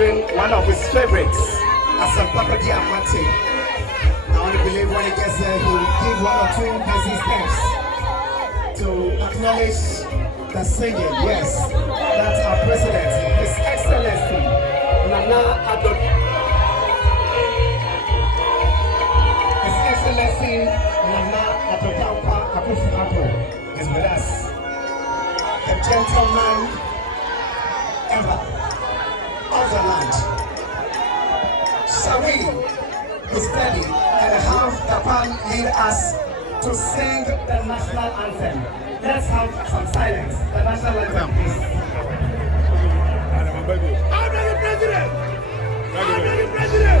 considering one of his favorites, as a Papa Diamante. I only believe when he gets there, he'll give one or two busy steps to acknowledge the singing. Yes, that's our president, His Excellency Nana Addo. His Excellency Nana Addo is with us. The gentleman ever of the land. Shall we be steady and have Japan lead us to sing the national anthem? Let's have some silence. The national anthem, please. I'm the president! I'm the president!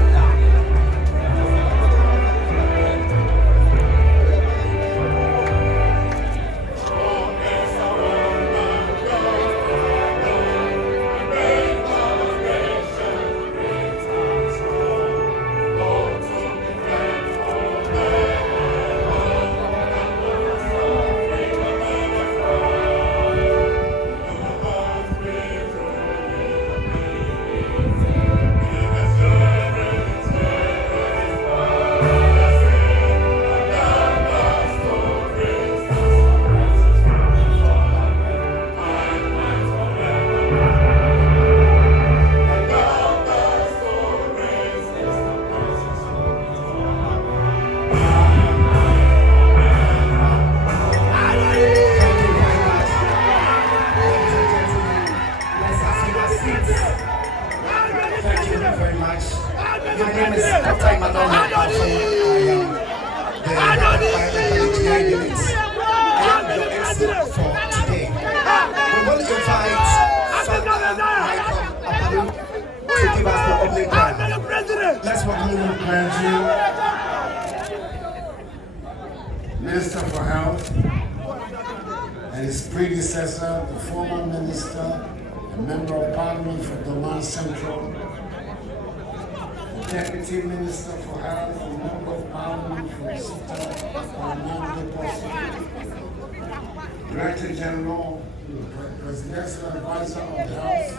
Let's welcome Prez, Minister for Health, and his predecessor, the former minister and member of Parliament for Doman Central, the Deputy Minister for Health and member of Parliament for Director General, Presidential Advisor on Health,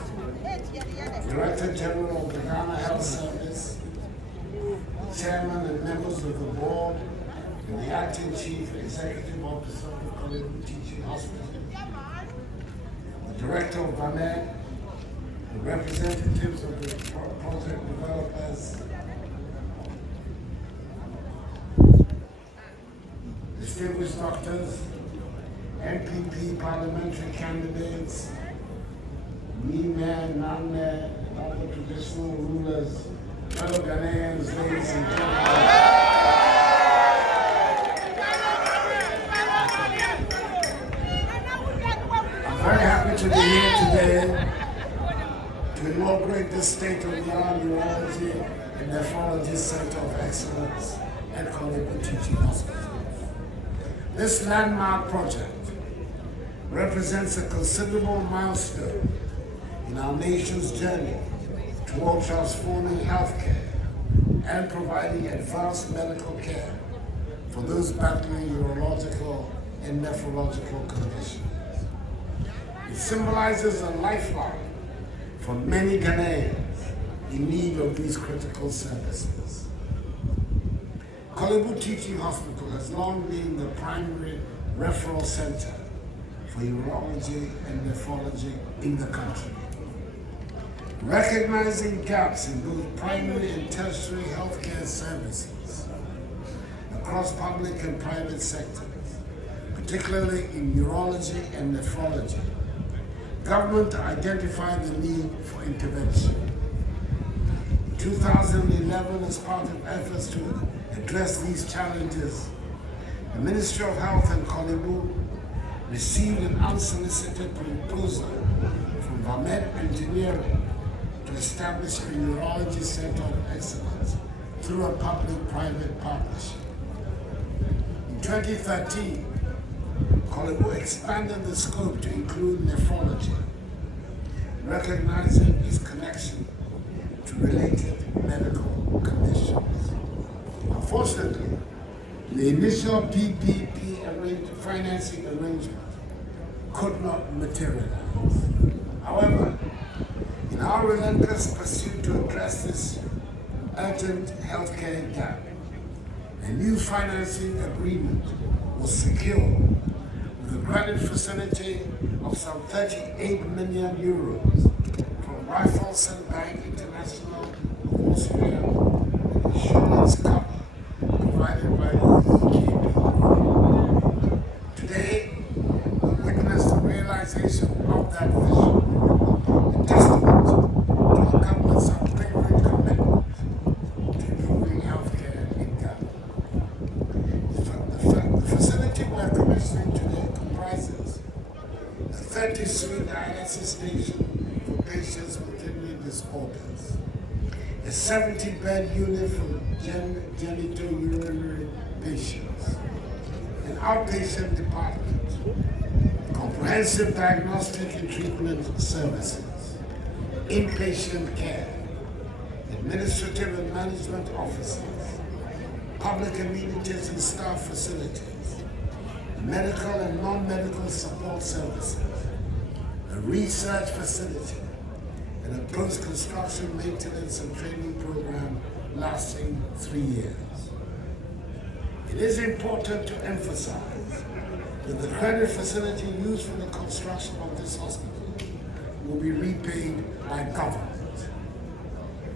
Director General of the Ghana Health Service, Chairman and members of the board, and the Acting Chief Executive Officer of the Korle Teaching Hospital, the Director of VAMED, the representatives of the project developers, distinguished doctors, MPP parliamentary candidates, men, non-men, other traditional rulers, fellow Ghanaians, ladies and gentlemen. I'm very happy to be here today to inaugurate this state-of-the-art Urology and Nephrology Center of Excellence at Korle Teaching Hospital. This landmark project represents a considerable milestone in our nation's journey toward transforming healthcare and providing advanced medical care for those battling urological and nephrological conditions. It symbolizes a lifeline for many Ghanaians in need of these critical services. Korle Teaching Hospital has long been the primary referral center for urology and nephrology in the country. Recognizing gaps in both primary and tertiary healthcare services across public and private sectors, particularly in urology and nephrology, government identified the need for intervention. In 2011, as part of efforts to address these challenges, the Ministry of Health and Korle received an unsolicited proposal from VAMED Engineering to establish a urology center of excellence through a public-private partnership. In 2013, Korle expanded the scope to include nephrology, recognizing its connection to related medical conditions. Unfortunately, the initial PPP financing arrangement could not materialize. However, in In our relentless pursuit to address this urgent healthcare gap, a new financing agreement was secured with a credit facility of some 38 million euros from Raiffeisen Bank International of Austria and insurance cover provided by the EKB. Today, we witness the realization of that vision, a testament to the government's unwavering commitment to improving healthcare in Ghana. The facility we are commissioning today comprises a 30-suite dialysis station for patients with kidney disorders, a 70-bed unit for genitourinary patients, an outpatient department, comprehensive diagnostic and treatment services, inpatient care, administrative and management offices, public amenities and staff facilities, medical and non-medical support services, a research facility, and a post-construction maintenance and training program lasting 3 years. It is important to emphasize that the credit facility used for the construction of this hospital will be repaid by government.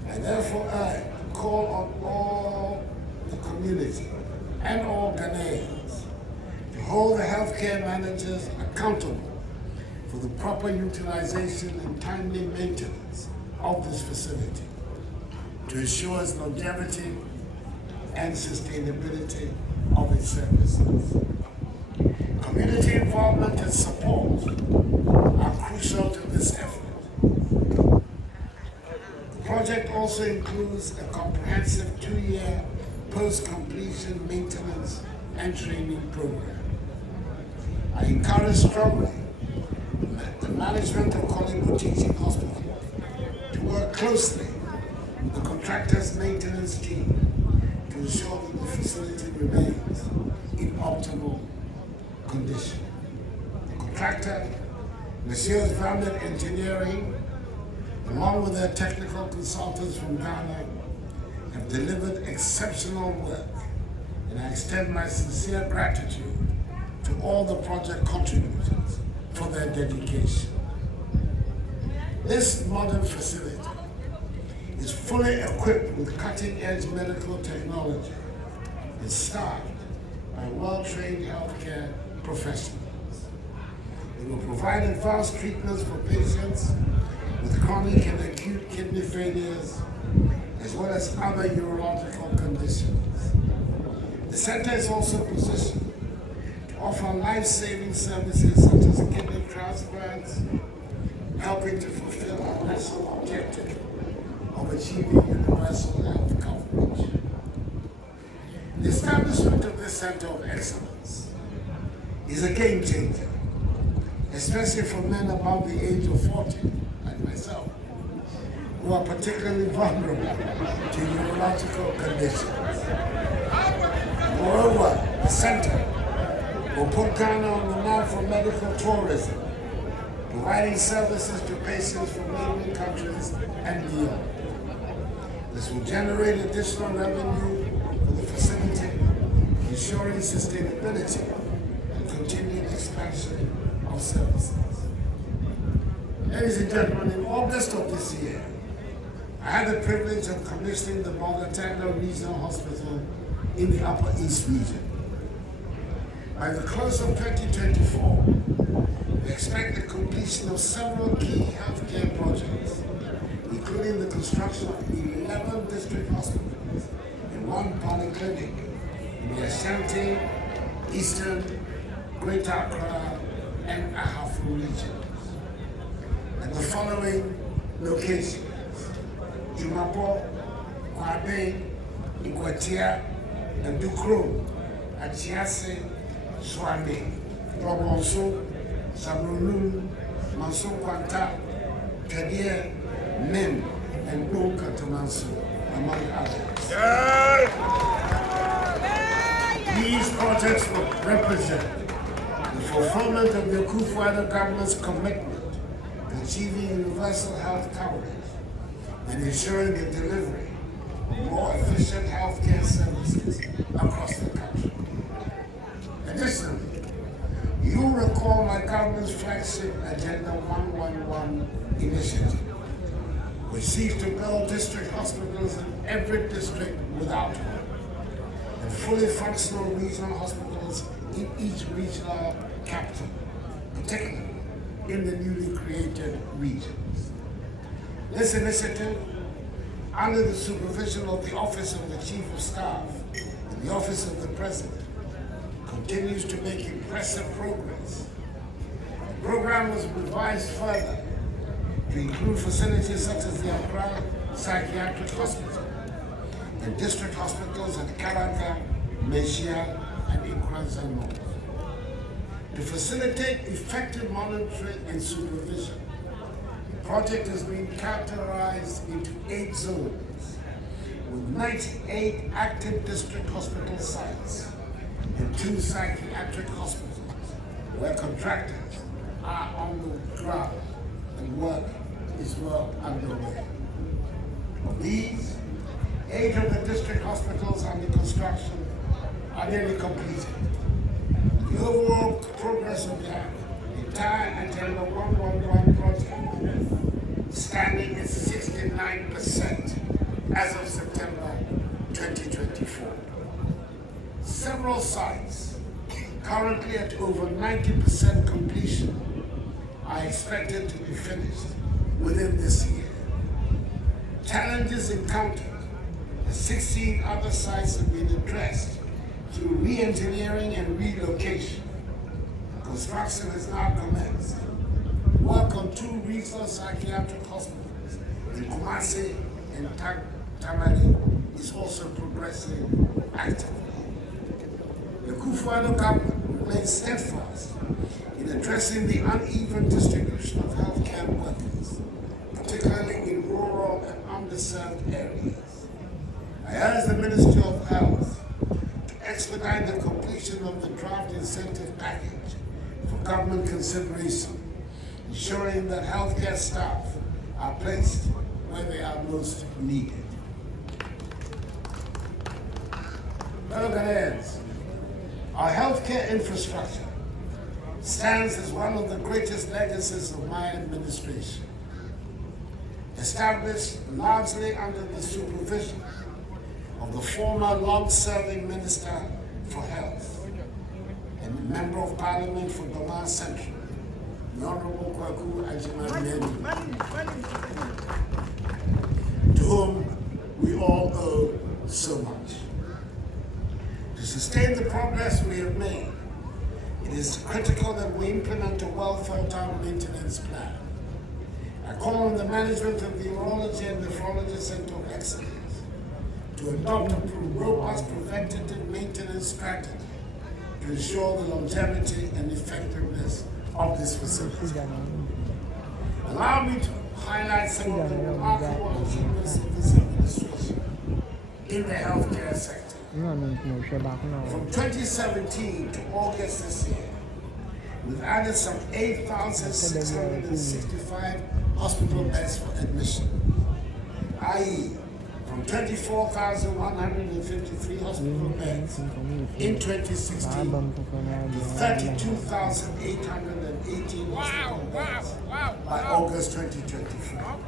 I therefore call on all the community and all Ghanaians to hold the healthcare managers accountable for the proper utilization and timely maintenance of this facility to ensure its longevity and sustainability of its services. Community involvement and support are crucial to this effort. The project also includes a comprehensive 2-year post-completion maintenance and training program. I encourage strongly the management of Korle Teaching Hospital to work closely with the contractor's maintenance team to ensure that the facility remains in optimal condition. The contractor, Messrs. Vandet Engineering, along with their technical consultants from Ghana, have delivered exceptional work, and I extend my sincere gratitude to all the project contributors for their dedication. This modern facility is fully equipped with cutting-edge medical technology and staffed by well-trained healthcare professionals. It will provide advanced treatments for patients with chronic and acute kidney failures, as well as other urological conditions. The center is also positioned to offer life-saving services such as kidney transplants, helping to fulfill our national objective of achieving universal health coverage. The establishment of this center of excellence is a game changer, especially for men above the age of 40, like myself, who are particularly vulnerable to urological conditions. Moreover, the center will put Ghana on the map for medical tourism, providing services to patients from neighboring countries and beyond. This will generate additional revenue for the facility, ensuring sustainability and continued expansion of services. Ladies and gentlemen, in August of this year, I had the privilege of commissioning the Bolgatanga Regional Hospital in the Upper East region. By the close of 2024, we expect the completion of several key healthcare projects, including the construction of 11 district hospitals and 1 polyclinic in the Ashanti, Eastern, Greater Accra, and Ahafo regions. At the following locations: Jumapo, Kwabe, Ikwatia, and Dukro, Achiase, Swami, Robonso, Sabrulun, Manso Kwanta, Kadir, Nim, and Bunka Tomanso, among others. These projects will represent the fulfillment of the Akufo-Addo government's commitment to of achieving universal health coverage and ensuring the delivery of more efficient healthcare services across the country. Additionally, you recall my government's flagship Agenda 111 initiative, which seeks to build district hospitals in every district without one, and fully functional regional hospitals in each regional capital, particularly in the newly created regions. This initiative, under the supervision of the Office of the Chief of Staff and the Office of the President, continues to make impressive progress. The program was revised further to include facilities such as the Accra Psychiatric Hospital and district hospitals at Karanga, Meshia, and Ikranzano. To facilitate effective monitoring and supervision, the project has been categorized into 8 zones, with 98 active district hospital sites and 2 psychiatric hospitals where contractors are on the ground and work is well underway. Of these, 8 of the district hospitals under construction are nearly completed. The overall progress of the entire Agenda 111 project standing at 69% as of September 2024. Several sites, currently at over 90% completion, are expected to be finished within this year. Challenges encountered at 16 other sites have been addressed through re-engineering and relocation. Construction has now commenced. Work on 2 regional psychiatric hospitals in Kumasi and Tamale is also progressing actively. The Kufuor government remains steadfast in addressing the uneven distribution of healthcare workers, particularly in rural and underserved areas. I urge the Ministry of Health to expedite the completion of the draft incentive package for government consideration, ensuring that healthcare staff are placed where they are most needed. Fellow Ghanaians, our healthcare infrastructure stands as one of the greatest legacies of my administration. Established largely under the supervision of the former long-serving Minister for Health and Member of Parliament for Doma Central, the Honorable Kwaku Agyeman, to whom we all owe so much. To sustain the progress we have made, it is critical that we implement a well-thought-out maintenance plan. I call on the management of the Urology and Nephrology Center of Excellence to adopt a robust preventative maintenance strategy to ensure the longevity and effectiveness of this facility. Allow me to highlight some of the remarkable achievements of this administration in the healthcare sector. From 2017 to August this year, we've added some 8,665 hospital beds for admission, i.e., from 24,153 hospital beds in 2016 to 32,818 hospital beds by August 2024,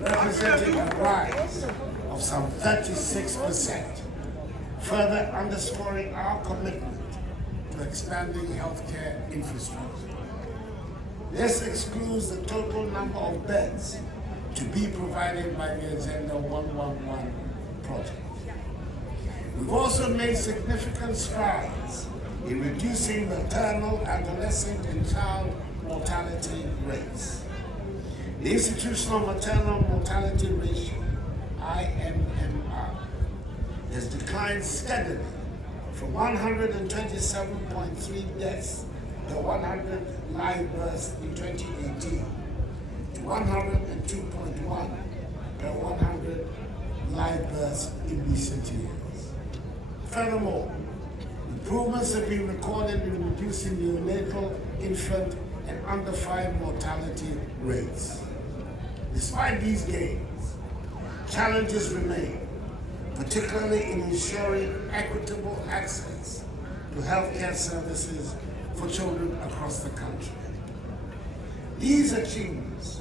representing a rise of some 36%, further underscoring our commitment to expanding healthcare infrastructure. This excludes the total number of beds to be provided by the Agenda 111 project. We've also made significant strides in reducing maternal, adolescent, and child mortality rates. The institutional maternal mortality ratio, IMMR, has declined steadily from 127.3 deaths per 100 live births in 2018 to 102.1 per 100 live births in recent years. Furthermore, Improvements have been recorded in reducing neonatal, infant, and under 5 mortality rates. Despite these gains, challenges remain, particularly in ensuring equitable access to healthcare services for children across the country. These achievements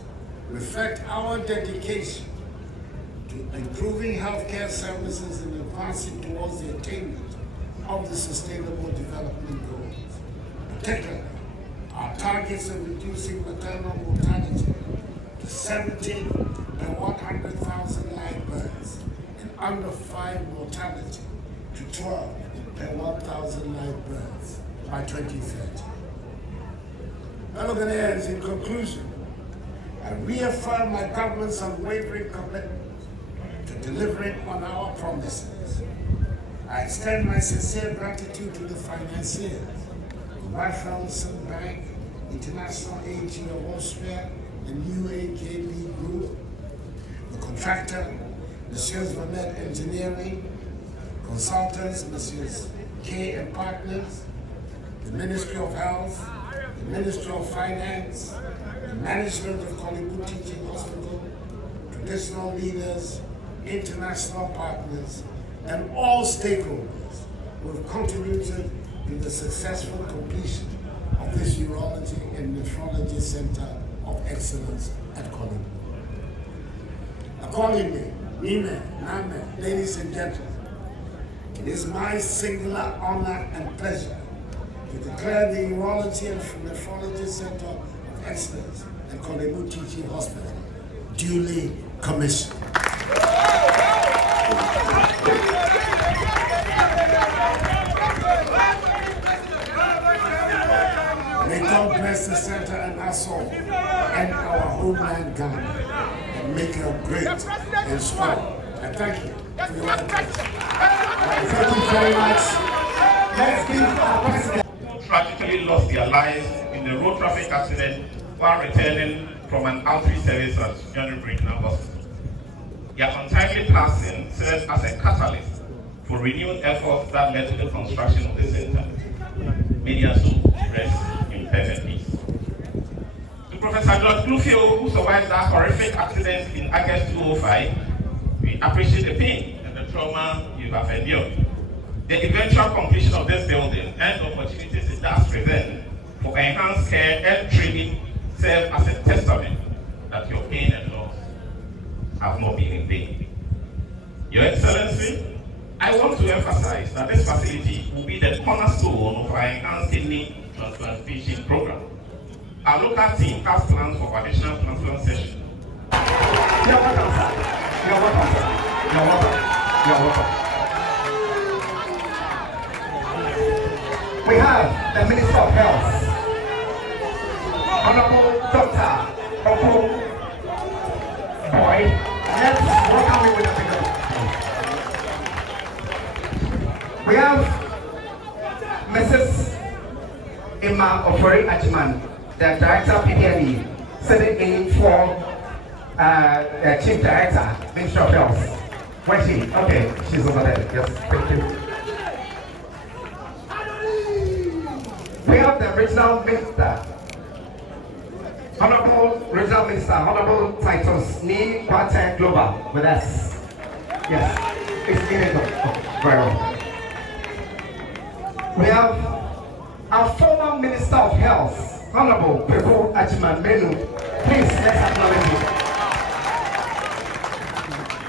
reflect our dedication to improving healthcare services and advancing towards the attainment of the Sustainable Development Goals, particularly our targets of reducing maternal mortality to 70 per 100,000 live births and under 5 mortality to 12 per 1,000 live births by 2030. Fellow Ghanaians, in conclusion, I reaffirm my government's unwavering commitment to delivering on our promises. I extend my sincere gratitude to the financiers, Raiffeisen Bank, International AG of Austria, and UAKB Group, the contractor, Messrs. Vanet Engineering, consultants, Messrs. K and Partners, the Ministry of Health, the Ministry of Finance, the management of Korle Teaching Hospital, traditional leaders, international partners, and all stakeholders who have contributed to the successful completion of this Urology and Nephrology Center of Excellence at Korle. Accordingly, Nime, Name, ladies and gentlemen, it is my singular honor and pleasure to declare the Urology and Nephrology Center of Excellence at Korle Teaching Hospital duly commissioned. May God bless the center and us all and our homeland Ghana and make it great and strong. And thank you for your attention. Thank you very much. Let's give our president. Tragically lost their lives in a road traffic accident while returning from an outreach service at Johnny Brinkman Hospital. Their untimely passing served as a catalyst for renewed efforts that led to the construction of the center. May their souls rest in perfect peace. To Professor George Bluefield, who survived that horrific accident in August 2005, we appreciate the pain and the trauma you have endured. The eventual completion of this building and the opportunities it does present for enhanced care and training serve as a testament that your pain and loss have not been in vain. Your Excellency, I want to emphasize that this facility will be the cornerstone of our enhanced kidney transplantation program. Our local team has plans for additional transplant sessions. You're welcome, sir. You're welcome, sir. You're welcome. You're welcome. We have the Minister of Health, Honorable Dr. Oku Boy. Let's welcome him with a big round. We have Mrs. Emma Ofori Achiman, the Director of PDME, sitting in for Chief Director, Ministry of Health. Where is she? Okay, she's over there. Yes, thank you. We have the Regional Minister, Honorable Regional Minister, Honorable Titus Ni Kwate Global with us. Yes, it's in it. Oh, very well. We have our former Minister of Health, Honorable Pepo Achiman Menu. Please, let's acknowledge him.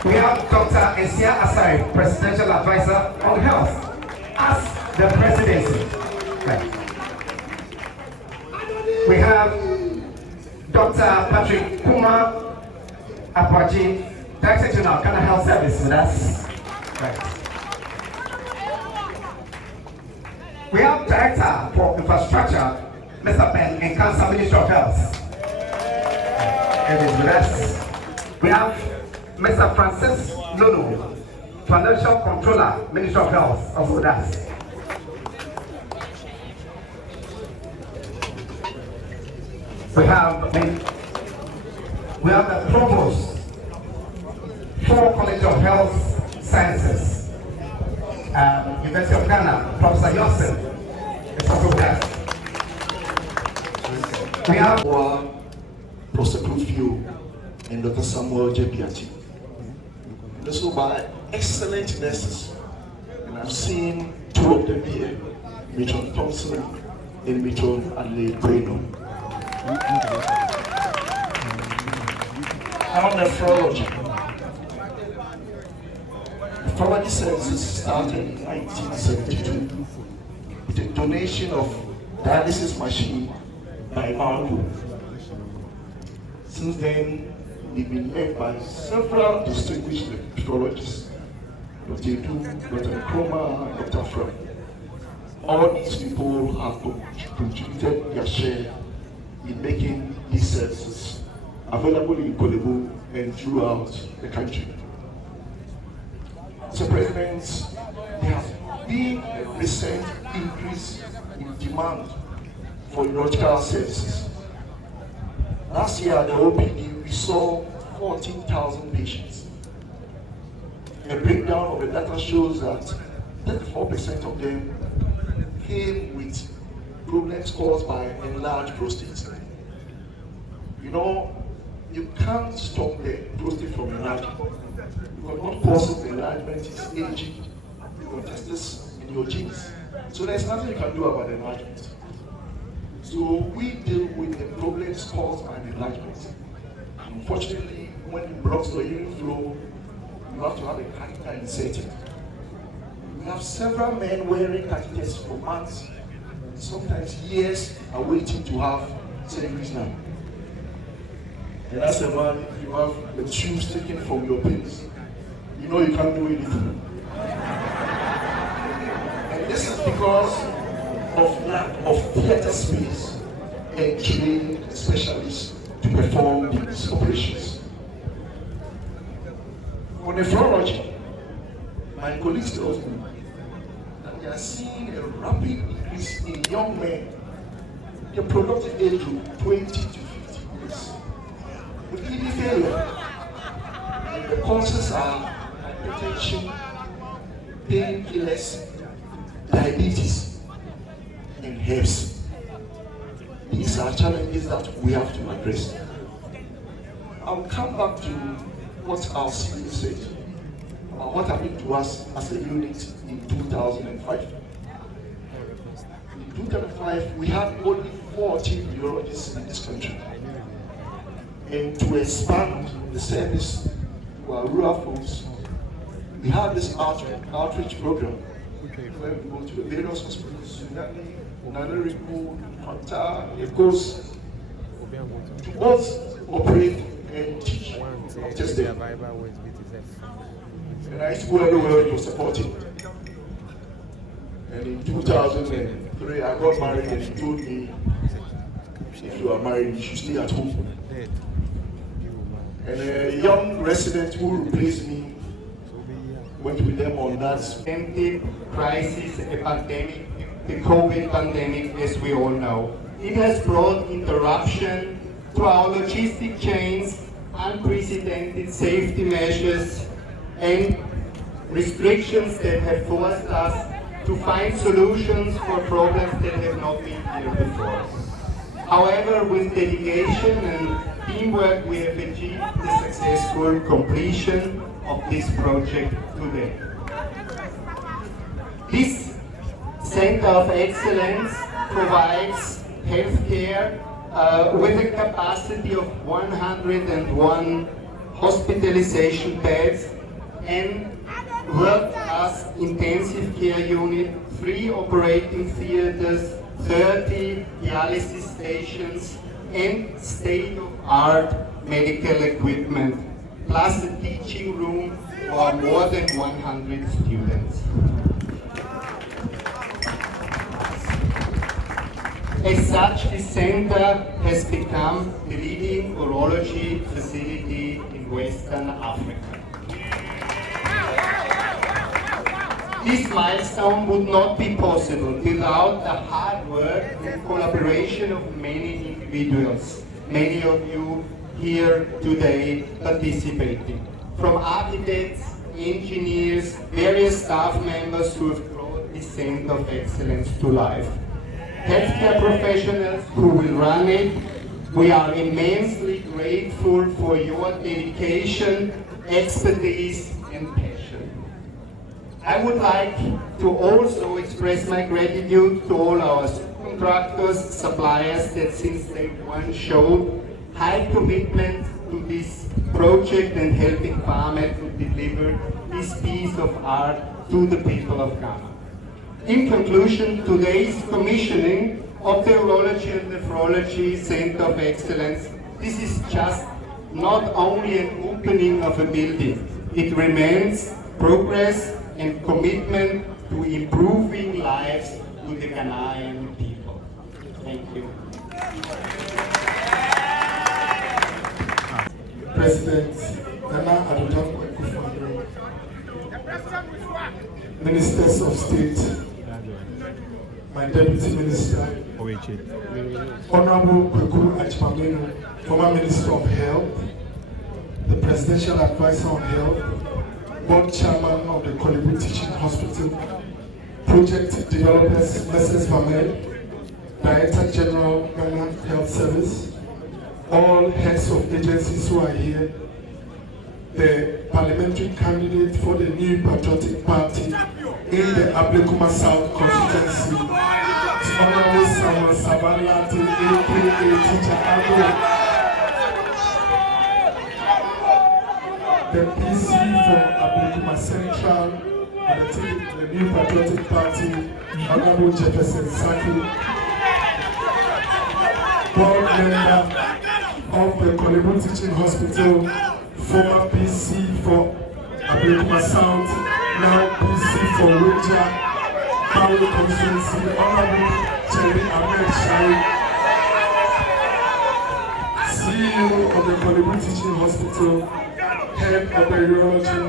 We have Dr. Esia Asari, Presidential Advisor on Health, as the Presidency. Right. We have Dr. Patrick Kuma Apache, Director General, Ghana Health Service with us. Right. We have Director for Infrastructure, Mr. Ben and Cancer, Ministry of Health. It is with us. We have Mr. Francis Lulu, Financial Controller, Ministry of Health, also with us. We have the Provost for College of Health Sciences. University of Ghana, Professor Yosef, is also with us. We have Professor Prufio and Dr. Samuel Jepiati. Also by excellent nurses, and I've seen two of them here, Matron Thompson and Matron Adelaide Bueno. Now nephrology. Nephrology services started in 1972 with a donation of dialysis machine by Marco. Since then, they've been led by several distinguished nephrologists, Dr. Addo, Dr. Nkrumah, Dr. Frank. All these people have contributed their share in making these services available in Korle and throughout the country. So, President, there has been a recent increase in demand for urological services. Last year at the OPD, we saw 14,000 patients. A breakdown of the data shows that 34% of them came with problems caused by enlarged prostates. You know, you can't stop the prostate from enlarging. Because what causes the enlargement is aging, your testes in your genes. So there's nothing you can do about the enlargement. So we deal with the problems caused by the enlargement. Unfortunately, when it blocks the urine flow, you have to have a catheter inserted. We have several men wearing catheters for months, sometimes years, are waiting to have surgeries now. And as a man, if you have the tubes taken from your penis, you know you can't do anything. And this is because of lack of theater space and trained specialists to perform these operations. For nephrology, my colleagues tell me that they are seeing a rapid increase in young men, the productive age group 20 to 50 years, with kidney failure. And the causes are hypertension, painkillers, diabetes, and herpes. These are challenges that we have to address. I'll come back to what our CEO said about what happened to us as a unit in 2005. In 2005, we had only 40 urologists in this country. And to expand the service to our rural folks, we have this outreach program where we go to the various hospitals, Nanariku, Fanta, Ecos, to both operate and teach, not just them. And I used to go everywhere to support it. And in 2003, I got married and he told me, if you are married, you should stay at home. And a young resident who replaced me went with them on that crisis, a pandemic, the COVID pandemic, as we all know. It has brought interruption to our logistic chains, unprecedented safety measures, and restrictions that have forced us to find solutions for problems that have not been here before. However, with dedication and teamwork, we have achieved the successful completion of this project today. This Center of Excellence provides healthcare with a capacity of 101 hospitalization beds and world-class intensive care unit, 3 operating theaters, 30 dialysis stations, and state-of-art medical equipment, plus a teaching room for more than 100 students. As such, this center has become the leading urology facility in Western Africa. This milestone would not be possible without the hard work and collaboration of many individuals, many of you here today participating, from architects, engineers, various staff members who have brought this Center of Excellence to life. Healthcare professionals who will run it, we are immensely grateful for your dedication, expertise, and passion. I would like to also express my gratitude to all our contractors, suppliers that since day one showed high commitment to this project and helping Pharma to deliver this piece of art to the people of Ghana. In conclusion, today's commissioning of the Urology and Nephrology Center of Excellence, this is just not only an opening of a building, it remains progress and commitment to improving lives to the Ghanaian people. Thank you. President Nana Addo, Ministers of State, my Deputy Minister, Honorable Kweku Achimamenu, former Minister of Health, the Presidential Advisor on Health, Board Chairman of the Korle Teaching Hospital, Project Developers, Mrs. Vamed, Director General, Ghana Health Service, all heads of agencies who are here, the parliamentary candidate for the New Patriotic Party in the Ablekuma South constituency, Honorable Samuel Sabalati, aka Teacher Addo, the PC for Ablekuma Central, and the New Patriotic Party, Honorable Jefferson Saki, board member of the Korle Teaching Hospital, former PC for Ablekuma South, now PC for Roja, Power Constituency, Honorable Cherry Ahmed Shai, CEO of the Korle Teaching Hospital, Head of the Urology,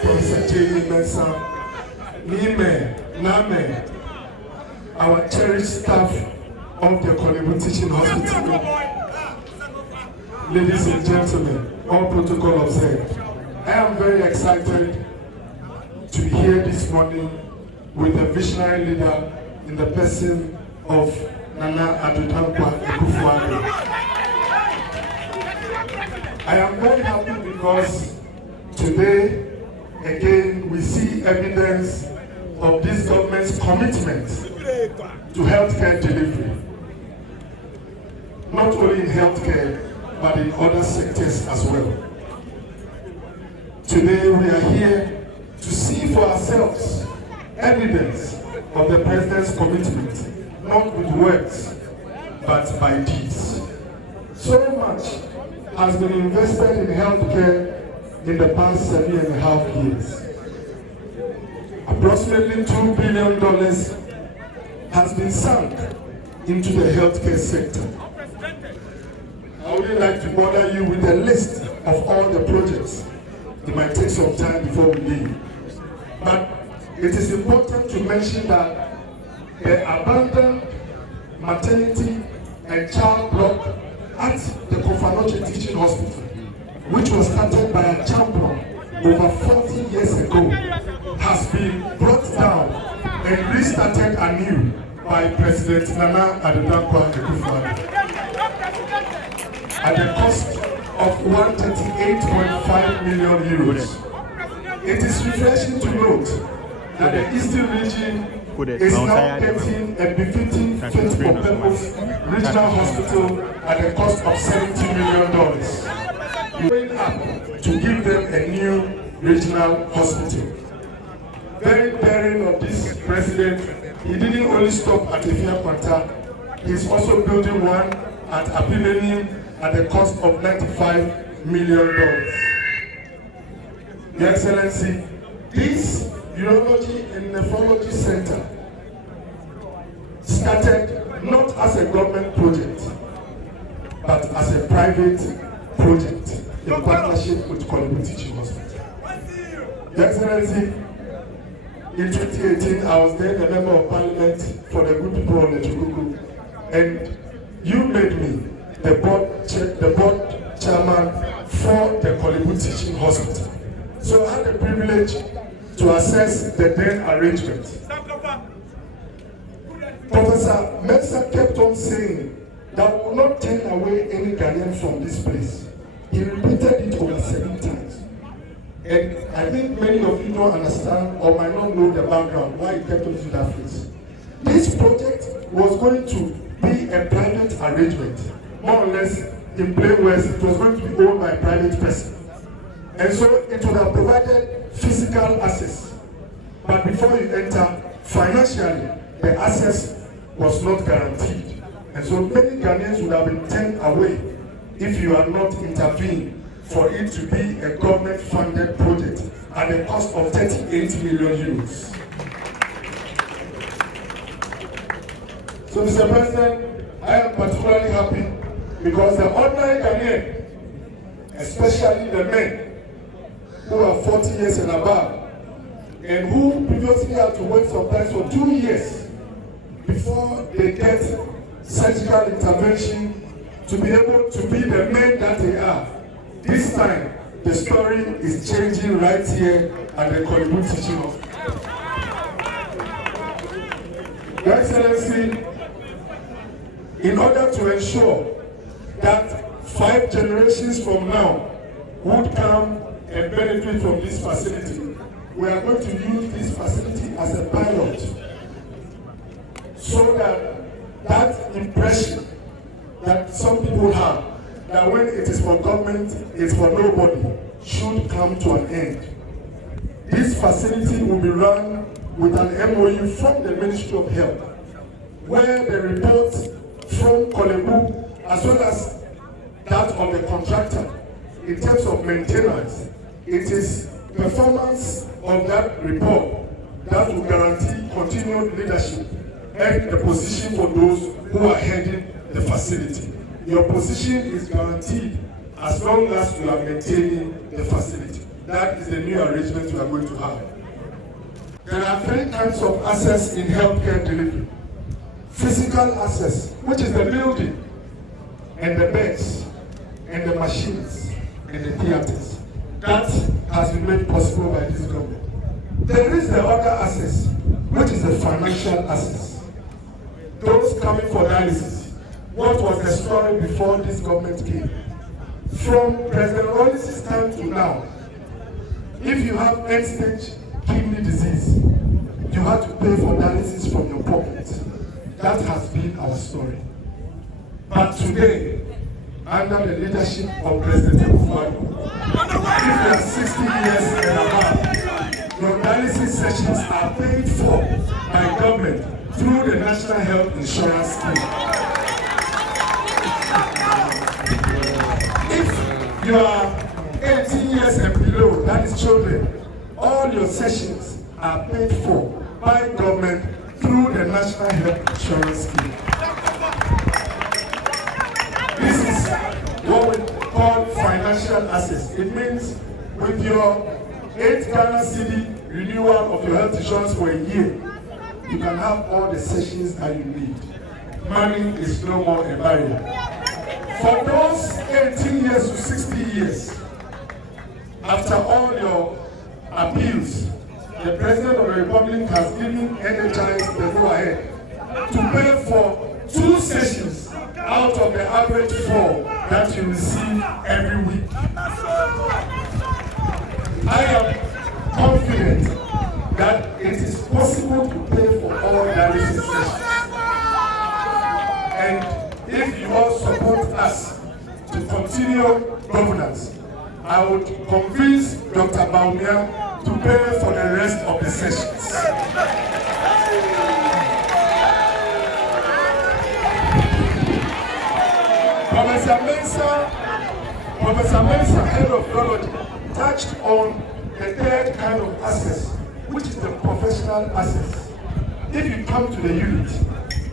Professor Jamie Mensah, Nime, Name, our cherished staff of the Korle Teaching Hospital. Ladies and gentlemen, all protocol observed. I am very excited to be here this morning with a visionary leader in the person of Nana Addo Akufo-Addo. I am very happy because today, again, we see evidence of this government's commitment to healthcare delivery. Not only in healthcare, but in other sectors as well. Today we are here to see for ourselves evidence of the President's commitment, not with words, but by deeds. So much has been invested in healthcare in the past 7.5 years. Approximately $2 billion has been sunk into the healthcare sector. I would like to bother you with a list of all the projects. It might take some time before we leave. But it is important to mention that the abandoned maternity and child block at the Kofa Teaching Hospital, which was started by a champion over 40 years ago, has been brought down and restarted anew by President Nana Addo Akufo-Addo at the cost of 138.5 million euros. It is refreshing to note that the Eastern region is now getting a befitting fit-for-purpose regional hospital at the cost of $70 million. Going up to give them a new regional hospital. Very daring of this president, he didn't only stop at Efia Kwanta, he's also building one at Apimeni at the cost of $95 million. Your Excellency, this Urology and Nephrology Center started not as a government project, but as a private project in partnership with Korle Teaching Hospital. Your Excellency, in 2018, I was then a member of parliament for the good people of the Chukuku, and you made me the board chairman for the Korle Teaching Hospital. So I had the privilege to assess the then arrangement. Professor Mensah kept on saying that we will not turn away any Ghanaian from this place. He repeated it over 7 times. And I think many of you don't understand or might not know the background why he kept on using that phrase. This project was going to be a private arrangement, more or less in plain words, it was going to be owned by a private person. And so it would have provided physical access. But before you enter, financially, the access was not guaranteed. And so many Ghanaians would have been turned away if you had not intervened for it to be a government-funded project at the cost of 38 million euros. So, Mr. President, I am particularly happy because the ordinary Ghanaian, especially the men who are 40 years and above, and who previously had to wait sometimes for 2 years before they get surgical intervention to be able to be the men that they are. This time, the story is changing right here at the Korle Teaching Hospital. Your Excellency, in order to ensure that 5 generations from now would come and benefit from this facility, we are going to use this facility as a pilot so that that impression that some people have that when it is for government, it's for nobody, should come to an end. This facility will be run with an MOU from the Ministry of Health, where the reports from Korle as well as that of the contractor in terms of maintenance, it is performance of that report that will guarantee continued leadership and the position for those who are heading the facility. Your position is guaranteed as long as you are maintaining the facility. That is the new arrangement we are going to have. There are 3 kinds of access in healthcare delivery. Physical access, which is the building, and the beds, and the machines, and the theaters. That has been made possible by this government. There is the other access, which is the financial access. Those coming for dialysis. What was the story before this government came? From President Urology's time to now, if you have end-stage kidney disease, you have to pay for dialysis from your pocket. That has been our story. But today, under the leadership of President Addo, if you are 60 years and above, your dialysis sessions are paid for by government through the National Health Insurance Scheme. If you are 18 years and below, that is children, all your sessions are paid for by government through the National Health Insurance Scheme. This is what we call financial access. It means with your 8 Ghana cedi renewal of your health insurance for a year, you can have all the sessions that you need. Money is no more a barrier. For those 18 years to 60 years, after all your appeals, the President of the Republic has given NHIs the go-ahead to pay for 2 sessions out of the average 4 that you receive every week. I am confident that it is possible to pay for all dialysis sessions. And if you all support us to continue governance, I would convince Dr. Baumia to pay for the rest of the sessions. Professor Mensah, head of urology, touched on the 3rd kind of access, which is the professional access. If you come to the unit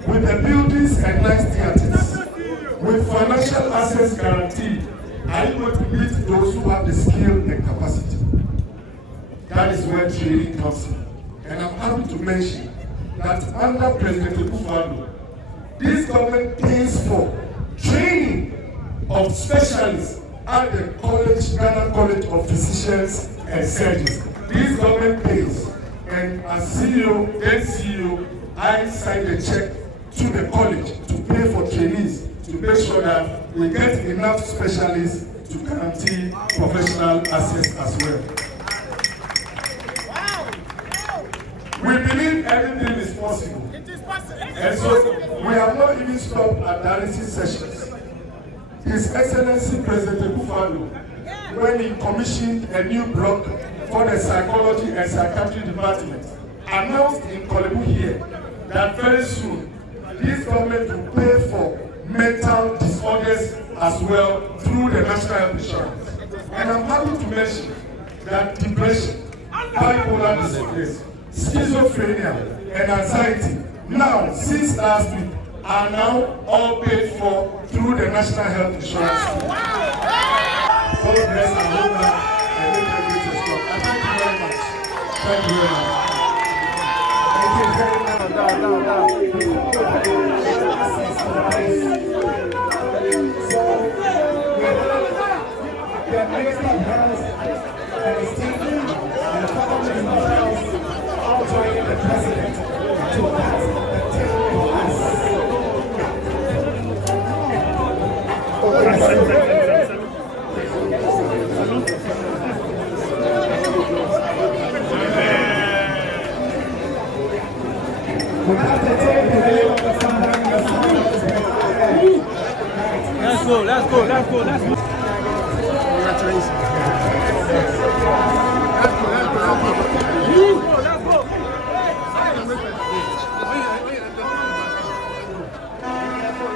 with the buildings and nice theaters, with financial access guaranteed, are you going to meet those who have the skill and capacity? That is where training comes in. And I'm happy to mention that under President Addo, this government pays for training of specialists at the Ghana College of Physicians and surgeons. This government pays, and as CEO, then CEO, I signed a check to the college to pay for trainees to make sure that we get enough specialists to guarantee professional access as well. We believe everything is possible. And so we have not even stopped at dialysis sessions. His Excellency President Buffalo, when he commissioned a new block for the psychology and psychiatry department, announced in Korle here that very soon this government will pay for mental disorders as well through the National Health Insurance. And I'm happy to mention that depression, bipolar disorders, schizophrenia, and anxiety, now, since last week, are now all paid for through the National Health Insurance. God bless our movement and make everything stop. And thank you very much. Thank you very much. Thank you very much. So, the Minister of Health and his team and the fellow Minister of Health all joining the President to pass the table for us. We have to take the name of the Father and the Son and the Spirit. Let's go. Congratulations.